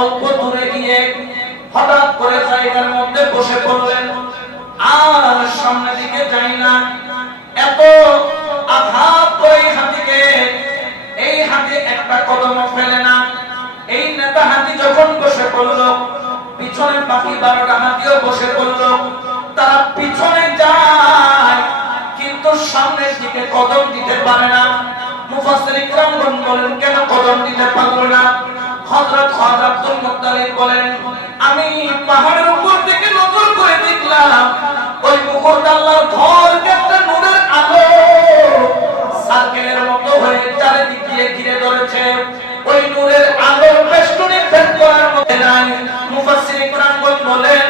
অল্প দূরে গিয়ে হঠাৎ করে জায়গার মধ্যে বসে পড়লেন, আর সামনে দিকে যাই না। এত আঘাত করে হাতিকে, এই হাতি একটা কদম ফেলে না। এই নেতা হাতি যখন বসে পড়ল, পিছনে বাকি ১২টা হাতিও বসে পড়ল। তারা পিছনে যায় কিন্তু সামনের দিকে কদম দিতে পারে না। মুফাসসিরিন কিরামগণ বলেন কেন কদম দিতে পারল না? হযরত খাজা আব্দুল মুত্তালিব বলেন আমি পাহাড়ের উপর থেকে নজর করে দেখলাম ওই মুকুট আল্লাহর ঘরকে একটা নূরের আলো সার্কেলের মতো হয়ে চারিদিকে ঘিরে ধরেছে। ওই নূরের আলোর বেষ্টনী ভেদ করার মধ্যে নাই। মুফাসসিরিন কিরামগণ বলেন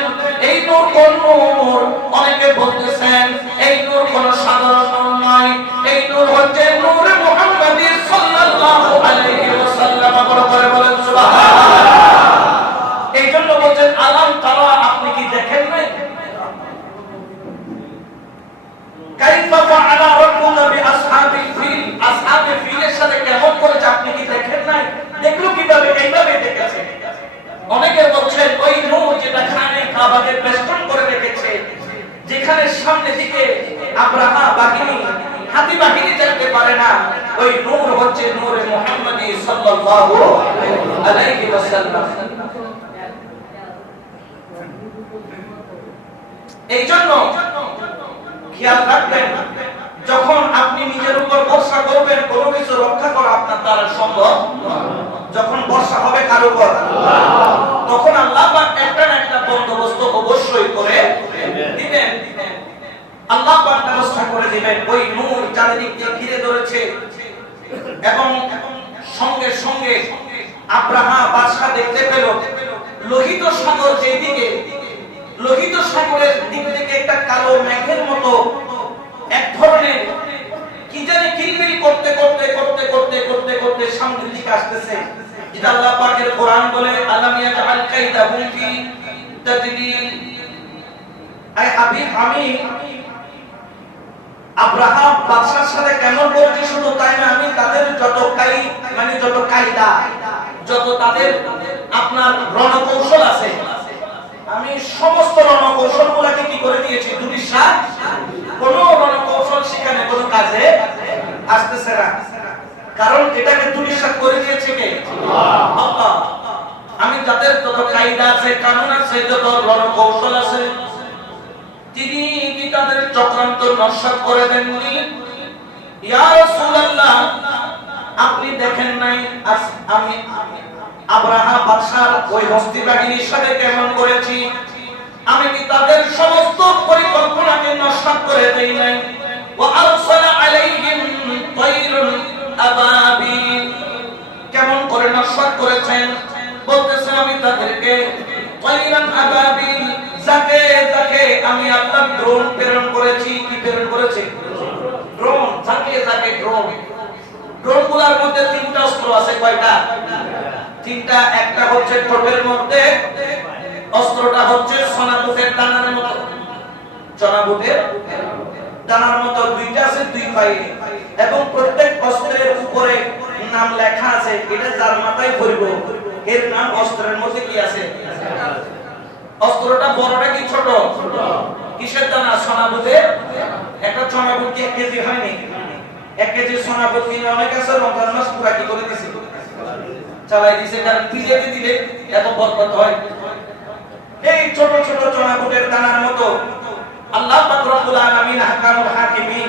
এই নূর কোন নূর? অনেকে বলতেছেন এই নূর কোন সাধারণ নূর নয়, এই নূর হচ্ছে নূরে মুহাম্মাদী সাল্লাল্লাহু আলাইহি ওয়াসাল্লাম। বলে বলেন সুবহানাল্লাহ। এই জন্য বলছেন আলাম তারা, আপনি কি দেখেন নাই? কাইফা ফাআলা রাব্বুকা বিআসহাবিল ফিল, আসহাবে ফিলের সাথে কেমন করেছে আপনি কি দেখেন নাই? দেখলো কিভাবে? এইভাবে দেখেছে। অনেকে বলছেন ওই নূর যেটা খানে কাবাকে হচ্ছে নূরে মুহাম্মাদি সাল্লাল্লাহু আলাইহি ওয়াসাল্লাম। এইজন্য খেয়াল রাখবেন, যখন আপনি নিজের উপর ভরসা করবেন কোনো কিছু রক্ষা করা আপনার দ্বারা সম্ভব। যখন ভরসা হবে কার উপর? তখন আল্লাহ পাক একটা না একটা বন্দোবস্ত অবশ্যই করে দিবেন। আল্লাহ পাক ব্যবস্থা করে দিবেন। ওই নূর চারিদিক দিয়ে ঘিরে ধরেছে এবং সঙ্গে সঙ্গে আব্রাহা বাদশা দেখতে পেল লোহিত সাগর যেদিকে, লোহিত সাগরের দিক থেকে একটা কালো মেঘের মতো এক ধরনের কি জানি কিলবিল করতে করতে করতে করতে করতে করতে সামনের দিকে আসতেছে। যেটা আল্লাহ পাকের কোরআন বলে আলাম ইয়াজআল কাইদাহুম ফি তাদলিল। আমি আব্রাহাম বাদশার সাথে কেমন করেছি শুধু তাই না, আমি তাদের যত যত কায়দা, যত তাদের আপনার রণকৌশল আছে, আমি সমস্ত রণকৌশলগুলোকে কি করে দিয়েছি? দুলিশাত। কোন রণকৌশল সেখানে কোনো কাজে আসতেছে না, কারণ এটাকে দুলিশাত করে দিয়েছে কে? আল্লাহ। আমি তাদের যত কায়দা আছে, কানুন আছে, যত রণকৌশল আছে, তিনি কি তাদের চক্রান্ত নস্যাৎ করে দেননি? ইয়া রাসূলুল্লাহ, আপনি দেখেন নাই আমি আব্রাহা বাদশার ওই হস্তি বাহিনীর সাথে কেমন করেছি? আমি কি তাদের সমস্ত পরিকল্পনাকে নস্যাৎ করে দেই নাই? ওয়া আরসালা আলাইহিম তায়রুন আবাবিল। কেমন করে নস্যাৎ করেছেন? বলতেছে আমি তাদেরকে তায়রুন আবাবিল, যাকে যাকে আমি আল্লাহ ড্রোন প্রেরণ করেছি। কি প্রেরণ করেছি? ড্রোন। যাকে যাকে ড্রোন। ড্রোনগুলোর মধ্যে তিনটা অস্ত্র আছে। কয়টা? তিনটা। একটা হচ্ছে ঠোঁটের মধ্যে, অস্ত্রটা হচ্ছে সোনাবুটের দানার মতো, সোনাবুটের দানার মতো দুইটা আছে, দুই পায়ে, এবং প্রত্যেক অস্ত্রের উপরে নাম লেখা আছে। এটা যার মাথায় পড়ব এর নাম অস্ত্রের মধ্যে কি আছে? অস্ত্রটা বড়টা কি ছোট? কিসের দানা? সোনাবুটের। একটা সোনাবুট কি 1 কেজি হয়নি? 1 কেজি সোনাবুট কিনে অনেক আছে রমজান মাস পুরা কি করে দিছে? চালাই দিছে। কারণ ভিজিয়ে দিলে এত বরকত হয়। এই ছোট ছোট সোনাবুটের দানার মতো আল্লাহ পাক রব্বুল আলামিন হাকামুল হাকিমিন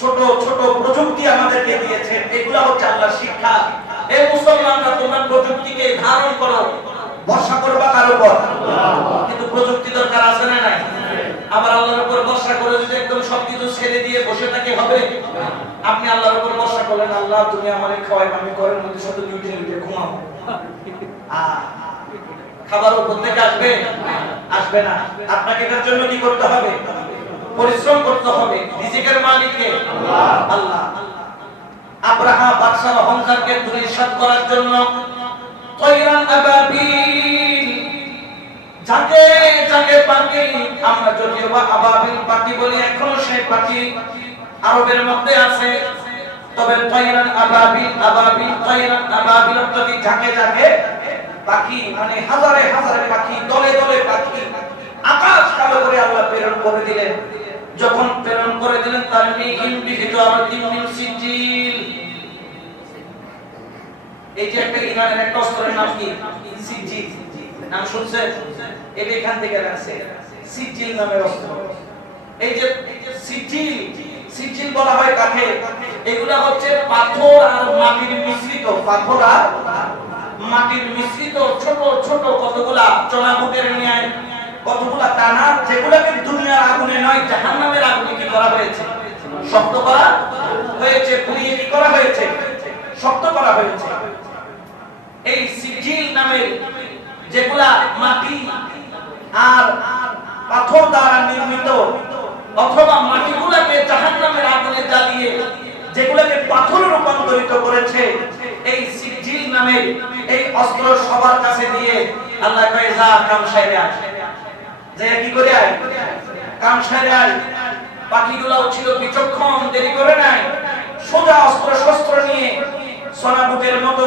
ছোট ছোট প্রযুক্তি আমাদেরকে দিয়েছেন। এগুলা হচ্ছে আল্লাহর শিক্ষা। এই মুসলমানরা তোমরা প্রযুক্তিকে ধারণ করো, ভরসা করবা কার উপর? কিন্তু প্রযুক্তি দরকার আছে না নাই? আবার আল্লাহর উপর ভরসা করে যদি একদম সবকিছু ছেড়ে দিয়ে বসে থাকে হবে? আপনি আল্লাহর উপর ভরসা করলেন, আল্লাহ তুমি আমারে খাওয়াই, আমি ঘরের মধ্যে শুধু লুটে লুটে ঘুমাবো, খাবার উপর থেকে আসবে? আসবে না। আপনাকে এটার জন্য কি করতে হবে? পরিশ্রম করতে হবে। রিজিকের মালিক কে? আল্লাহ। আব্রাহা বাদশার অহংকারকে দুলিশাত করার জন্য তায়রান আবাবিল, যাকে যাকে পাখি, আমরা যদিও বা আবাবিল পাখি বলি, এখনো সেই পাখি আরবের মধ্যে আছে। তবে তায়রান আবাবিল, আবাবিল তায়রান আবাবিল অর্থাৎ যাকে যাকে পাখি, মানে হাজারে হাজারে পাখি, দলে দলে পাখি আকাশ কালো করে আল্লাহ প্রেরণ করে দিলেন। যখন প্রেরণ করে দিলেন তার মিহিন বিহিজারাতিন মিন সিজিল। এই যে একটা ইরানের একটা অস্ত্রের নাম কি? সিজিল। নাম শুনছেন? এটা এখান থেকে আসছে, সিজিল নামের অস্ত্র। এই যে সিজিল, সিজিল বলা হয় কাকে? এগুলা হচ্ছে পাথর আর মাটির মিশ্রিত, পাথর আর মাটির মিশ্রিত ছোট ছোট কতগুলা চনাবুটের ন্যায় কতগুলা দানা, যেগুলোকে দুনিয়ার আগুনে নয় জাহান্নামের আগুনে কি করা হয়েছে? শক্ত করা হয়েছে, পুড়িয়ে কি করা হয়েছে? শক্ত করা হয়েছে। এই সিজিল নামের যেগুলা মাটি আর পাথর দ্বারা নির্মিত, অথবা মাটিগুলোকে জাহান্নামের আগুনে জ্বালিয়ে যেগুলোকে পাথরে রূপান্তরিত করেছে, এই সিজিল নামের এই অস্ত্র সবার কাছে দিয়ে আল্লাহ কয় যা কাম সাইরে আয়। যে কি করে আয়? কাম সাইরে আয়। পাখিগুলাও ছিল বিচক্ষণ, দেরি করে নাই, সোজা অস্ত্র শস্ত্র নিয়ে সোনাবুটের মতো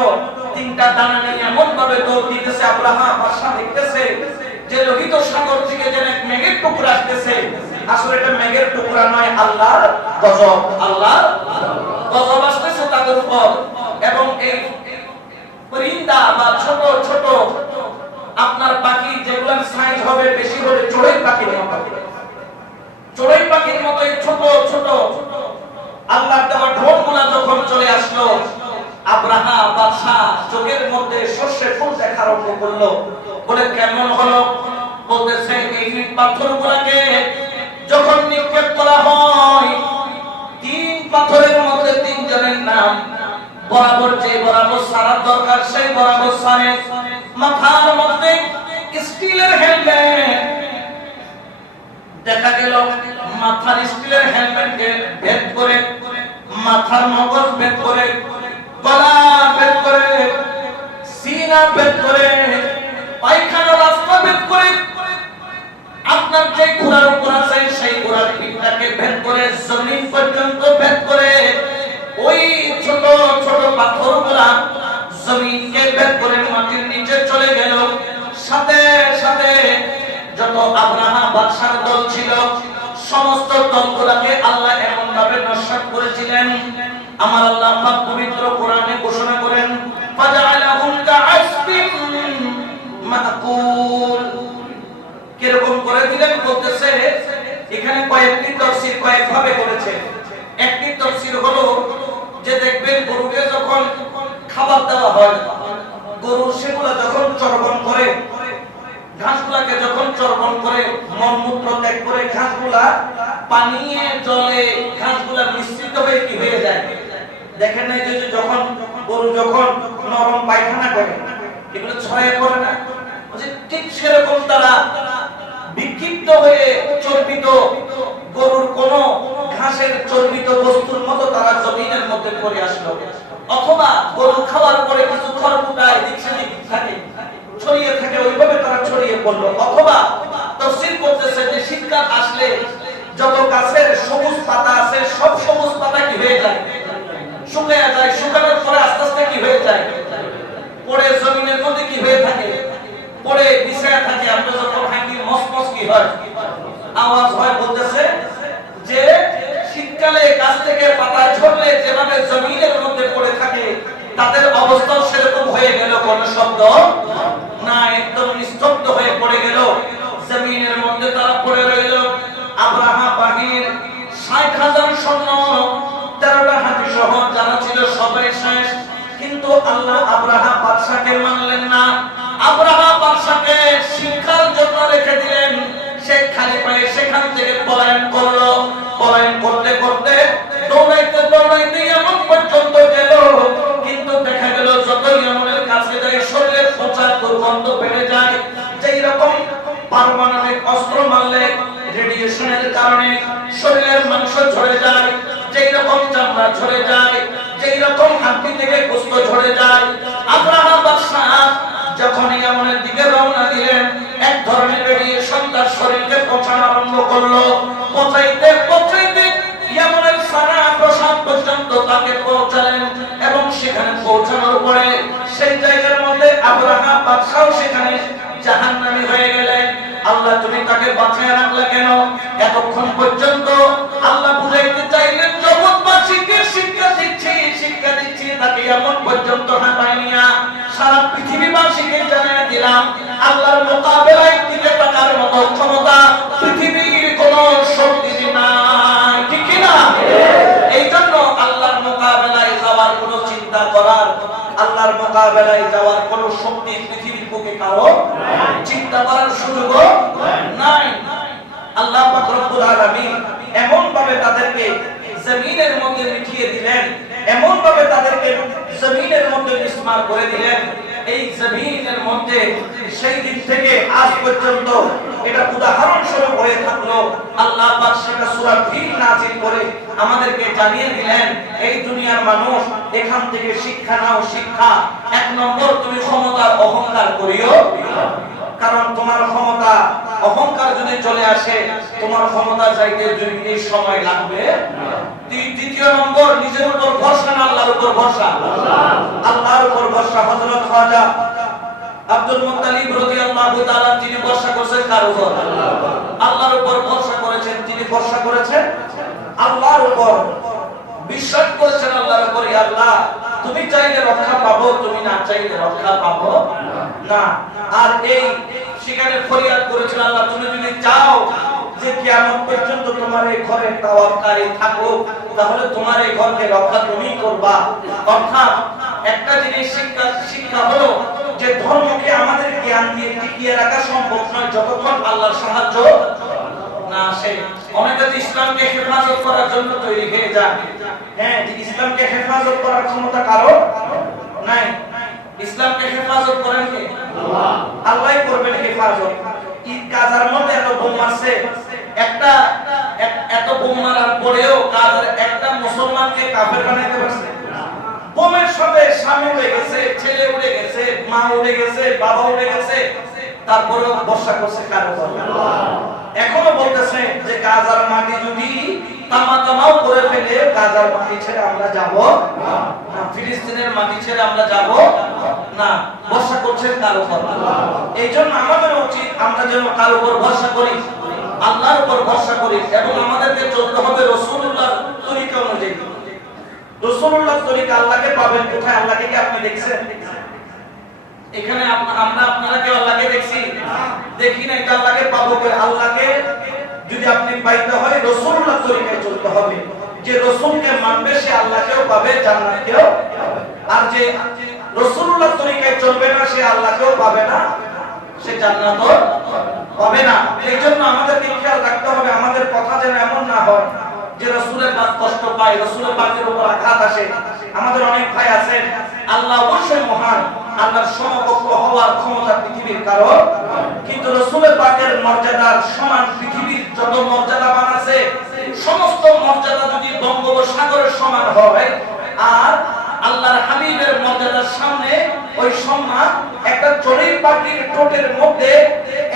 তিনটা দানা নিয়ে এমন ভাবে দৌড় দিতেছে। আব্রাহা বাদশা দেখতেছে যে লোহিত সাগর থেকে যেন এক মেঘের টুকরা আসতেছে। আসলে এটা মেঘের টুকরা নয়, আল্লাহর গজব। আল্লাহর গজব আসতেছে তাদের উপর। এবং এই পরিন্দা বা ছোট ছোট আপনার পাখি যেগুলোর সাইজ হবে বেশি হলে চড়ুই পাখির মতো, চড়ুই পাখির মতো ছোট ছোট আল্লাহর দেওয়া ঢোলগুলা যখন চলে আসলো, আব্রাহা বাদশাহ চোখের মধ্যে সর্ষে ফুল দেখা আরম্ভ করলো। বলে কেমন হলো? বলতেছে এই পাথরগুলোকে যখন নিক্ষেপ করা হয়, তিন পাথরের মধ্যে তিনজনের নাম বরাবর, যে বরাবর সারা দরকার সেই বরাবর সারে। মাথার মধ্যে স্টিলের হেলমেট, দেখা গেল মাথার স্টিলের হেলমেটকে ভেদ করে, মাথার মগজ ভেদ করে, গলা ভেদ করে, সিনা ভেদ করে, পায়খানা রাস্তা ভেদ করে, আপনার যে ঘোড়ার উপর আছে সেই ঘোড়ার পিঠটাকে ভেদ করে, জমিন পর্যন্ত ভেদ করে, ওই ছোট ছোট পাথরগুলা জমিনকে ভেদ করে মাটির নিচে চলে গেল। সাথে সাথে যত আব্রাহা বাদশার দল ছিল সমস্ত দলগুলোকে আল্লাহ এমন ভাবে নস্বাত করেছিলেন। আমার আল্লাহ পাক পবিত্র কোরআনে ঘোষণা করেন, ফাজআলাহুম কাআসফিন মাকুল। কিরকম করে দিলেন? বলতেছে এখানে কয়েকটি তাফসীর কয়েক ভাবে করেছে। একটি তাফসীর হলো যে দেখবেন গরুকে যখন খাবার দেওয়া হয়, গরু সেগুলা যখন চর্বণ করে, ঘাসগুলাকে যখন চর্বণ করে, মলমূত্র ত্যাগ করে, ঘাসগুলা পানিয়ে জলে ঘাসগুলা মিশ্রিত হয়ে কি হয়ে যায়। দেখেন না যে যখন গরু যখন নরম পায়খানা করে এগুলো ছড়ায় পড়ে না, ঠিক সেরকম তারা বিক্ষিপ্ত হয়ে চর্বিত গরুর কোন ঘাসের চর্বিত বস্তুর মতো তারা জমিনের মধ্যে পড়ে আসলো। অথবা গরু খাওয়ার পরে কিছু খড়কুটায় দিক সেদিক থাকে, ছড়িয়ে থাকে, ওইভাবে তারা ছড়িয়ে পড়লো। অথবা তাফসীর করতেছে যে শীতকাল আসলে যত গাছের সবুজ পাতা আছে সব সবুজ পাতা কি হয়ে যায়, শুকিয়ে যায়। শুকানোর পরে আস্তে আস্তে কি হয়ে যায়, পড়ে জমিনের মধ্যে কি হয়ে থাকে, পড়ে বিছায়া থাকে। আমরা যখন হাঁটি মসমস কি হয়, আওয়াজ হয়। বলতেছে যে শীতকালে গাছ থেকে পাতা ঝরলে যেভাবে জমিনের মধ্যে পড়ে থাকে তাদের অবস্থা সেরকম হয়ে গেল, কোন শব্দ না, একদম নিস্তব্ধ হয়ে পড়ে গেল। জমিনের মধ্যে তারা পড়ে রইল। আব্রাহা বাহিনীর ৬০,০০০ সৈন্য, ১৩টা হাতি সহ যারা ছিল সবাই শেষ। কিন্তু আল্লাহ আব্রাহা বাদশাকে মানলেন না। আব্রাহা বাদশাকে শিক্ষার জন্য রেখে দিলেন। সে খালি পায়ে সেখান থেকে পলায়ন করলো। পলায়ন করতে করতে দৌড়াইতে দৌড়াইতে এমন পর্যন্ত গেল, কিন্তু দেখা গেল যতই এমনের কাছে যায় শরীরের পচা দুর্গন্ধ বেড়ে যায়। যেই রকম পারমাণবিক অস্ত্র মারলে রেডিয়েশনের কারণে শরীরের মাংস ঝরে যায়, যেই রকম চামড়া ঝরে যায়, যেই রকম হাড্ডি থেকে গোশত ঝরে যায়, আব্রাহা বাদশা যখন ইয়ামনের দিকে রওনা দিলেন, এক ধরনের রেডিয়েশন তার শরীরকে পচানো আরম্ভ করলো। পচাইতে পচাইতে ইয়ামনের সানা প্রসাদ পর্যন্ত তাকে পৌঁছালেন এবং সেখানে পৌঁছানোর পরে সেই জায়গার মধ্যে আব্রাহা বাদশাও সেখানে জাহান্নামী হয়ে গেলেন। আল্লাহ তুমি তাকে বাঁচিয়ে রাখলে কেন? এতক্ষণ পর্যন্ত আল্লাহ বুঝাইতে চাইলেন জগৎবাসীকে শিক্ষা দিচ্ছি তাকে এমন পর্যন্ত হাঁটাই নিয়া সারা পৃথিবীবাসীকে জানিয়ে দিলাম আল্লাহর মোকাবেলায় টিকে থাকার মতো ক্ষমতা পৃথিবীর কোন শক্তি নাই, ঠিক কি না? এই জন্য আল্লাহর মোকাবেলায় যাওয়ার কোন চিন্তা করার, আল্লাহর মোকাবেলায় যাওয়ার কোন শক্তি পৃথিবীর বুকে কারো চিন্তা করার সুযোগ নাই। আল্লাহ পাক রব্বুল আলামিন এমন ভাবে তাদেরকে জমিনের মধ্যে মিটিয়ে দিলেন, এমন ভাবে তাদেরকে জমিনের মধ্যে মিসমার করে দিলেন। এই জমিনের মধ্যে সেই দিন থেকে আজ পর্যন্ত এটা উদাহরণ স্বরূপ হয়ে থাকলো। আল্লাহ পাক সেটা সূরা ফিল নাযিল করে আমাদেরকে জানিয়ে দিলেন, এই দুনিয়ার মানুষ এখান থেকে শিক্ষা নাও। শিক্ষা, এক নম্বর, তুমি ক্ষমতার অহংকার করিও, কারণ তোমার ক্ষমতা অহংকার যদি চলে আসে তোমার ক্ষমতা চাইতে 2 মিনিট সময় লাগবে। দ্বিতীয় নম্বর, নিজের উপর ভরসা না, আল্লাহর উপর ভরসা। আল্লাহর উপর ভরসা। হযরত খাজা আব্দুল মুত্তালিব রাদিয়াল্লাহু তাআলা তিনি ভরসা করেছেন কার উপর? আল্লাহর উপর ভরসা করেছেন। তিনি ভরসা করেছেন আল্লাহর উপর, বিশ্বাস করেছেন আল্লাহর উপর। আল্লাহ তুমি চাইলে রক্ষা পাবো, তুমি না চাইলে রক্ষা পাবো না। আর এই সেখানে ফরিয়াদ করেছিল, আল্লাহ তুমি যদি চাও যে কিয়ামত পর্যন্ত তোমার এই ঘরে তাওয়াক্কারী থাকো, তাহলে তোমার এই ঘরকে রক্ষা তুমিই করবা। অর্থাৎ একটা জিনিস শিক্ষা হলো যে ধর্মকে আমাদের জ্ঞান দিয়ে টিকিয়ে রাখা সম্ভব নয় যতক্ষণ আল্লাহর সাহায্য না আসে। অনেকে ইসলামকে হেফাজত করার জন্য তৈরি হয়ে যায়। হ্যাঁ, ইসলামকে হেফাজত করার ক্ষমতা কারো নাই। ইসলামকে হেফাজত করেন কে? আল্লাহ। আল্লাহই করবেন হেফাজত। ঈদ গাজার মধ্যে এত বোম মারছে, এত বোম মারার পরেও গাজার একটা মুসলমানকে কাফের বানাইতে পারছে? বোমের সাথে স্বামী উড়ে গেছে, ছেলে উড়ে গেছে, মা উড়ে গেছে, বাবা উড়ে গেছে, তারপরেও বর্ষা করছে কারো উপর? এখনো বলতেছে যে গাজার মাটি যদি তামাতামাও করে ফেলে গাজার মাটি ছেড়ে আমরা যাব না, ফিলিস্তিনের মাটি ছেড়ে আমরা যাব না। ভরসা করছেন কার উপর? এই জন্য আমাদের উচিত আমরা যেন কার উপর ভরসা করি, আল্লাহর উপর ভরসা করি, এবং আমাদেরকে চলতে হবে রাসূলুল্লাহর তরিকা অনুযায়ী। রাসূলুল্লাহর তরিকা আল্লাহকে পাবেন কোথায়? আল্লাহকে কি আপনি দেখছেন? এখানে আমরা আপনারা কি আল্লাহকে দেখছি? দেখি না। এটা আল্লাহকে পাবো কই? আল্লাহকে যদি আপনি পাইতে হয় রাসূলুল্লাহর তরিকায় চলতে হবে। যে রাসূলকে মানবে সে আল্লাহকেও পাবে, জান্নাতকেও পাবে। আর যে রাসূলুল্লাহর তরিকায় চলবে না সে আল্লাহকেও পাবে না, সে জান্নাতও পাবে না। এইজন্য আমাদেরকে খেয়াল রাখতে হবে আমাদের কথা যেন এমন না হয় যে রাসূলের পাক কষ্ট পায়, রাসূলের পাকের উপর আঘাত আসে। আমাদের অনেক ভাই আছেন, আল্লাহ অবশ্যই মহান, আল্লাহর সমকক্ষ হওয়ার ক্ষমতা পৃথিবীর কারো, কিন্তু রাসূলের পাকের মর্যাদার সমান পৃথিবীর যত মর্যাদাবান আছে সমস্ত মর্যাদা যদি বঙ্গোপসাগরের সমান হয়, আর আল্লাহর হাবিবের মর্যাদার সামনে ওই সম্মান একটা চড়ুই পাখির ঠোঁটের মধ্যে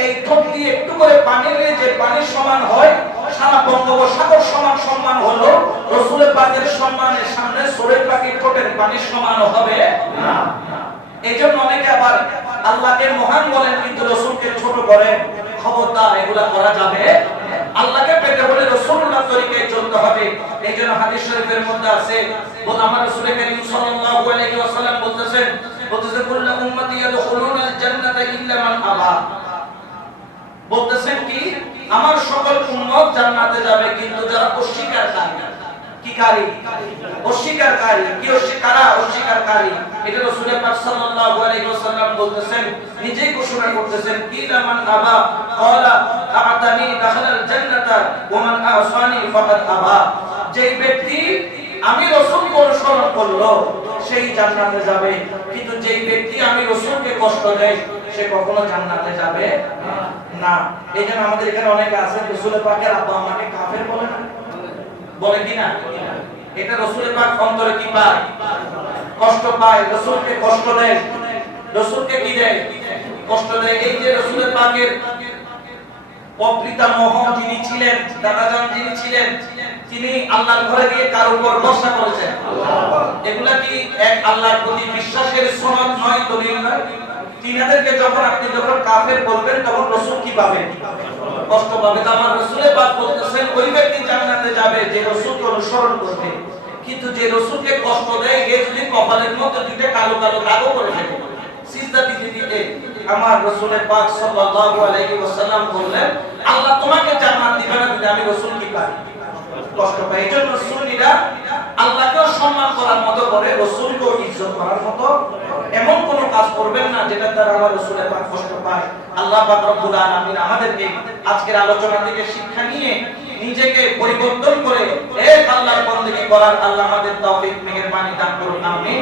এই ঠোঁট দিয়ে একটু করে পানি নিয়ে যে পানির সমান হয়, সারা বঙ্গোপসাগর সমান সম্মান হলো, রাসূলের পাকের সম্মানের সামনে চড়ুই পাখির ঠোঁটের পানির সমান হবে না। এইজন্য অনেকে আবার আল্লাহকে মহান বলেন কিন্তু রাসূলকে ছোট করেন। খবরদার, এগুলা করা যাবে। আল্লাহকে পেতে হলে রাসূলুল্লাহর তরিকায় চলতে হবে। এইজন্য হাদিস শরীফের মধ্যে আছে, বল আমার রাসূল করিম সাল্লাল্লাহু আলাইহি ওয়াসাল্লাম বলতেছেন কুল্লু উম্মতি ইয়াদখুলুনাল জান্নাতা ইল্লা মান আবা। বলতেছেন কি আমার সকল উম্মত জান্নাতে যাবে কিন্তু যারা অস্বীকারকারী। কি কারী? অস্বীকারকারী। কি অস্বীকারকারী? এটা রাসূল পাক সাল্লাল্লাহু আলাইহি ওয়াসাল্লাম বলতেছেন, নিজেই ঘোষণা করতেছেন, কিলা মান আবা ক্বালা আ'তানি দাখালাল জান্নাতা ওয়া মান আসানি ফাকাদ আবা। যেই ব্যক্তি আমি রাসূলকে অনুসরণ করলো সেই জান্নাতে যাবে, কিন্তু যেই ব্যক্তি আমি রাসূলকে কষ্ট দেয় সে কখনো জান্নাতে যাবে না। এইজন্য আমাদের এখানে অনেকে আছে রাসূল পাকের আব্বা আম্মাকে কাফের বলে না, বলে কি না? এটা রাসূল পাক অন্তরে কি পায়? কষ্ট পায়। রাসূলকে কষ্ট দেয়, রাসূলকে কি দেয়? কষ্ট দেয়। এই যে রাসূল পাকের অপিতামহ যিনি ছিলেন, দাদাজান যিনি ছিলেন, তিনি আল্লাহর ঘরে গিয়ে কার উপর ভরসা করেছেন? এগুলা কি এক আল্লাহর প্রতি বিশ্বাসের সনদ নয়, দলিল নয়? তিনাদেরকে আপনি যখন কাফের বলবেন তখন রাসূল কি পাবে? কষ্ট পাবে। আমার রাসূলের পাক বলতেছেন ওই ব্যক্তি জান্নাতে যাবে যে রাসূলকে অনুসরণ করবে, কিন্তু যে রাসূলকে কষ্ট দেয় এ যদি কপালের মধ্যে দুইটা কালো কালো দাগও করে থাকে সিজদা দিতে দিতে, আমার রাসূলের পাক সাল্লাল্লাহু আলাইহি ওয়াসাল্লাম বললেন আল্লাহ তোমাকে জান্নাত দিবে না যদি আমি রাসূল কি পাই? কষ্ট পাই। এইজন্য সুন্নিরা আল্লাহকেও সম্মান করার মতো করে রাসূলকেও ইজ্জত করার মতো এমন কোন কাজ করবেন না যেটা দ্বারা আমার রাসূলের পাক কষ্ট পায়। আল্লাহ পাক রব্বুল আলামিন আমাদেরকে আজকের আলোচনা থেকে শিক্ষা নিয়ে নিজেকে পরিবর্তন করে এক আল্লাহর বندگی করার আল্লাহ আমাদের তৌফিক মেহেরবানি দান করুন। আমিন।